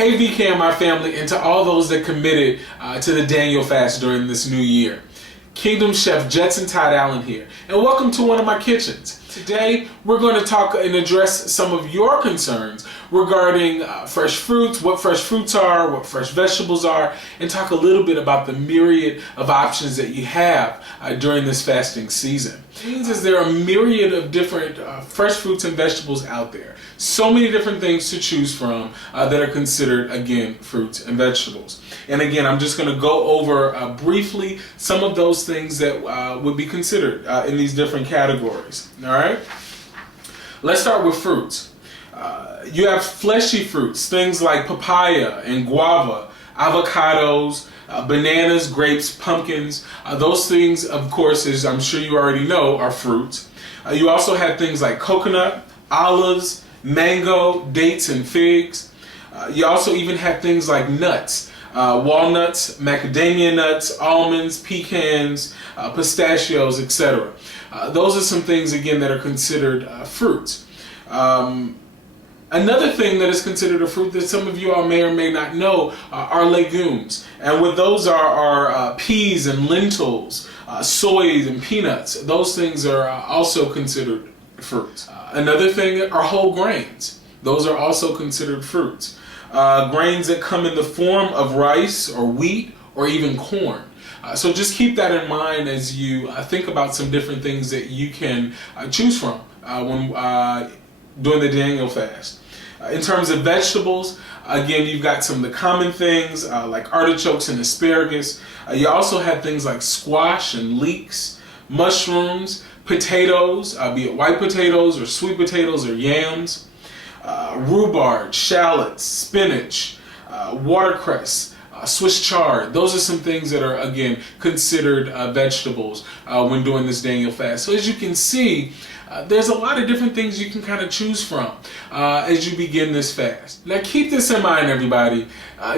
Hey VK and my family, and to all those that committed to the Daniel fast during this new year. Kingdom Chef Judson Todd Allen here, and welcome to one of my kitchens. Today we're going to talk and address some of your concerns regarding fresh fruits, what fresh fruits are, what fresh vegetables are, and talk a little bit about the myriad of options that you have during this fasting season. It means is there are a myriad of different fresh fruits and vegetables out there. So many different things to choose from that are considered, again, fruits and vegetables. And again, I'm just going to go over briefly some of those things that would be considered in these different categories. All right? Let's start with fruits. You have fleshy fruits, things like papaya and guava, avocados, bananas, grapes, pumpkins. Those things, of course, as I'm sure you already know, are fruits. You also have things like coconut, olives, mango, dates, and figs. You also even have things like nuts, walnuts, macadamia nuts, almonds, pecans, pistachios, etc. Those are some things, again, that are considered fruits. Another thing that is considered a fruit that some of you all may or may not know are legumes. And what those are peas and lentils, soy and peanuts. Those things are also considered fruits. Another thing are whole grains. Those are also considered fruits. Grains that come in the form of rice or wheat or even corn. So just keep that in mind as you think about some different things that you can choose from when during the Daniel fast. In terms of vegetables, again, you've got some of the common things like artichokes and asparagus. You also have things like squash and leeks, mushrooms, potatoes, be it white potatoes or sweet potatoes or yams, rhubarb, shallots, spinach, watercress, Swiss chard. Those are some things that are, again, considered vegetables when doing this Daniel fast. So as you can see, there's a lot of different things you can kind of choose from as you begin this fast. Now keep this in mind, everybody.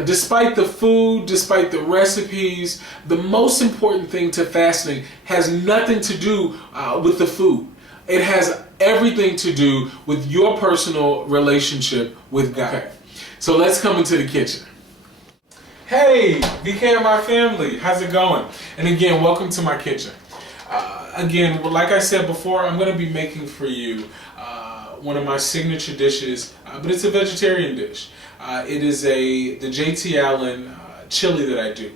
Despite the food, despite the recipes, the most important thing to fasting has nothing to do with the food. It has everything to do with your personal relationship with God. Okay. So let's come into the kitchen. Hey, VK and my family, how's it going? And again, welcome to my kitchen. Again, like I said before, I'm going to be making for you one of my signature dishes, but it's a vegetarian dish. It is the J.T. Allen chili that I do.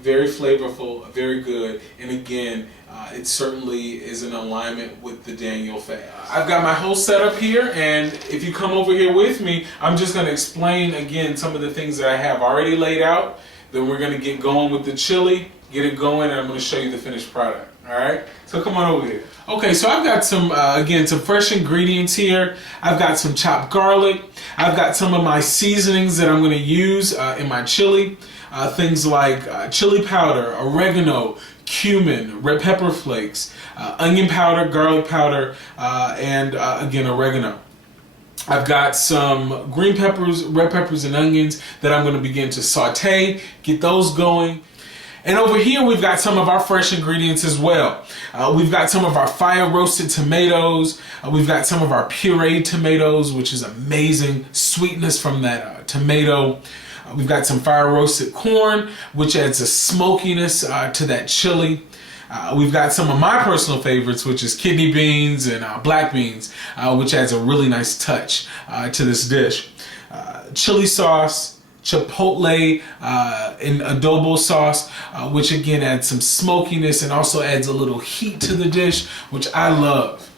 Very flavorful, very good, and again, it certainly is in alignment with the Daniel fast. I've got my whole setup here, and if you come over here with me, I'm just going to explain again some of the things that I have already laid out. Then we're going to get going with the chili, get it going, and I'm going to show you the finished product. All right, so come on over here. Okay, so I've got some, again, some fresh ingredients here. I've got some chopped garlic. I've got some of my seasonings that I'm going to use in my chili. Things like chili powder, oregano, cumin, red pepper flakes, onion powder, garlic powder, and again, oregano. I've got some green peppers, red peppers, and onions that I'm going to begin to saute, get those going. And over here, we've got some of our fresh ingredients as well. We've got some of our fire roasted tomatoes. We've got some of our pureed tomatoes, which is amazing sweetness from that tomato. We've got some fire roasted corn, which adds a smokiness to that chili. We've got some of my personal favorites, which is kidney beans and black beans, which adds a really nice touch to this dish. Chili sauce, chipotle and adobo sauce, which again adds some smokiness and also adds a little heat to the dish, which I love.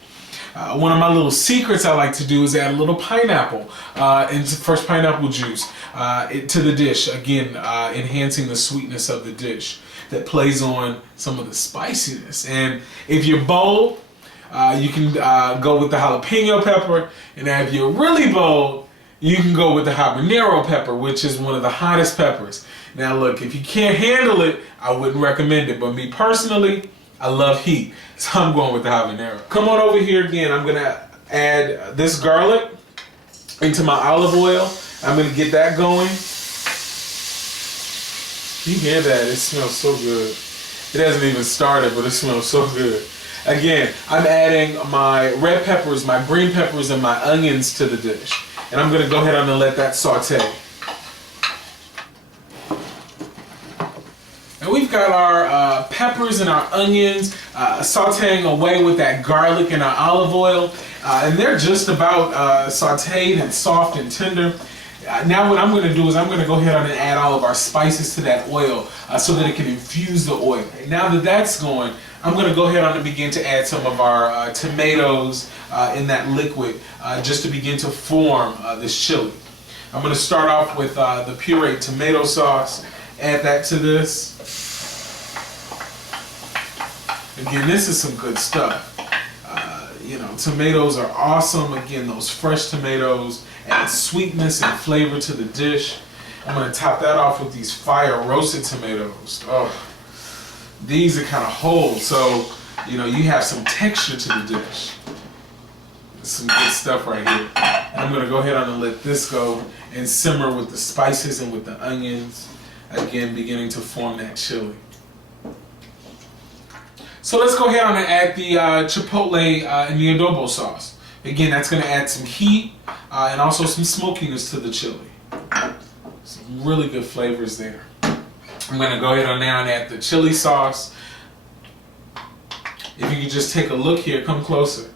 One of my little secrets I like to do is add a little pineapple and fresh pineapple juice to the dish, again enhancing the sweetness of the dish that plays on some of the spiciness. And if you're bold, you can go with the jalapeno pepper, and if you're really bold, you can go with the habanero pepper, which is one of the hottest peppers. Now look, if you can't handle it, I wouldn't recommend it, but me personally, I love heat, so I'm going with the habanero. Come on over here again. I'm gonna add this garlic into my olive oil. I'm gonna get that going. You hear that? It smells so good. It hasn't even started, but it smells so good. Again, I'm adding my red peppers, my green peppers, and my onions to the dish. And I'm going to go ahead and let that saute. got our peppers and our onions sauteing away with that garlic and our olive oil. And they're just about sauteed and soft and tender. Now what I'm going to do is I'm going to go ahead on and add all of our spices to that oil so that it can infuse the oil. Now that that's going, I'm going to go ahead on and begin to add some of our tomatoes in that liquid just to begin to form this chili. I'm going to start off with the pureed tomato sauce. Add that to this. Again, this is some good stuff. You know, tomatoes are awesome. Again, those fresh tomatoes add sweetness and flavor to the dish. I'm going to top that off with these fire roasted tomatoes. Oh, these are kind of whole, so you know you have some texture to the dish. Some good stuff right here. And I'm going to go ahead and let this go and simmer with the spices and with the onions. Again, beginning to form that chili. So let's go ahead and add the chipotle and the adobo sauce. Again, that's going to add some heat and also some smokiness to the chili. Some really good flavors there. I'm going to go ahead on now and add the chili sauce. If you could just take a look here, come closer.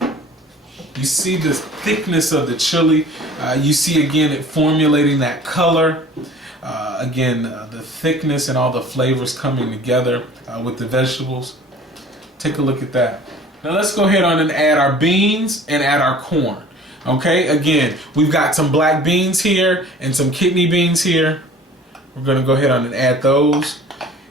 You see the thickness of the chili. You see again it formulating that color. The thickness and all the flavors coming together with the vegetables. Take a look at that. Now let's go ahead on and add our beans and add our corn. Okay, again, we've got some black beans here and some kidney beans here. We're going to go ahead on and add those.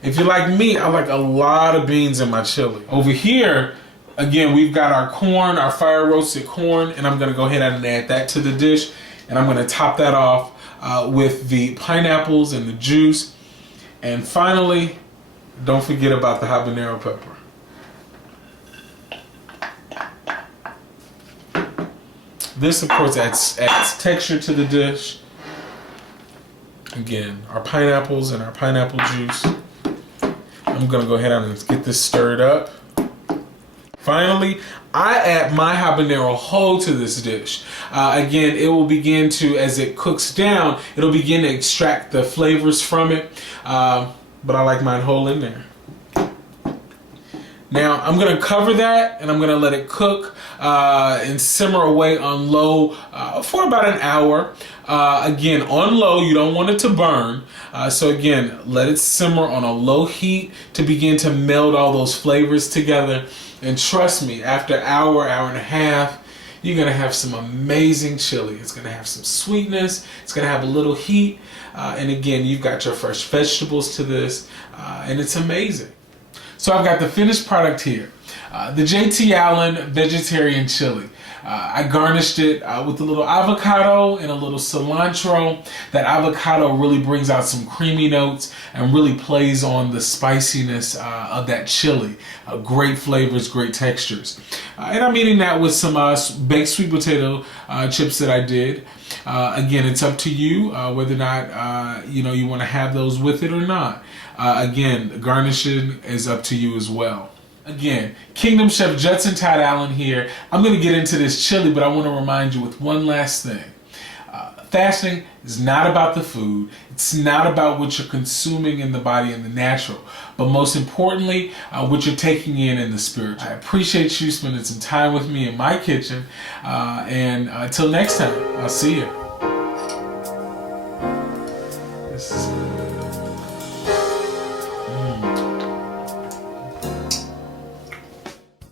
If you're like me, I like a lot of beans in my chili. Over here, again, we've got our corn, our fire roasted corn, and I'm going to go ahead and add that to the dish. And I'm going to top that off with the pineapples and the juice. And finally, don't forget about the habanero pepper. This, of course, adds texture to the dish. Again, our pineapples and our pineapple juice. I'm going to go ahead and get this stirred up. Finally, I add my habanero whole to this dish. Again, it will begin to, as it cooks down, it'll begin to extract the flavors from it. But I like mine whole in there. Now, I'm going to cover that and I'm going to let it cook and simmer away on low for about an hour. Again, on low, you don't want it to burn. So again, let it simmer on a low heat to begin to meld all those flavors together. And trust me, after an hour, hour and a half, you're going to have some amazing chili. It's going to have some sweetness. It's going to have a little heat. And again, you've got your fresh vegetables to this. And it's amazing. So I've got the finished product here. The J.T. Allen vegetarian chili. I garnished it with a little avocado and a little cilantro. That avocado really brings out some creamy notes and really plays on the spiciness of that chili. Great flavors, great textures. And I'm eating that with some baked sweet potato chips that I did. Again, it's up to you whether or not you want to have those with it or not. Again, the garnishing is up to you as well. Again, Kingdom Chef Judson Todd Allen here. I'm going to get into this chili, but I want to remind you with one last thing. Fasting is not about the food. It's not about what you're consuming in the body and the natural, but most importantly, what you're taking in the spiritual. I appreciate you spending some time with me in my kitchen, and until next time, I'll see you. This is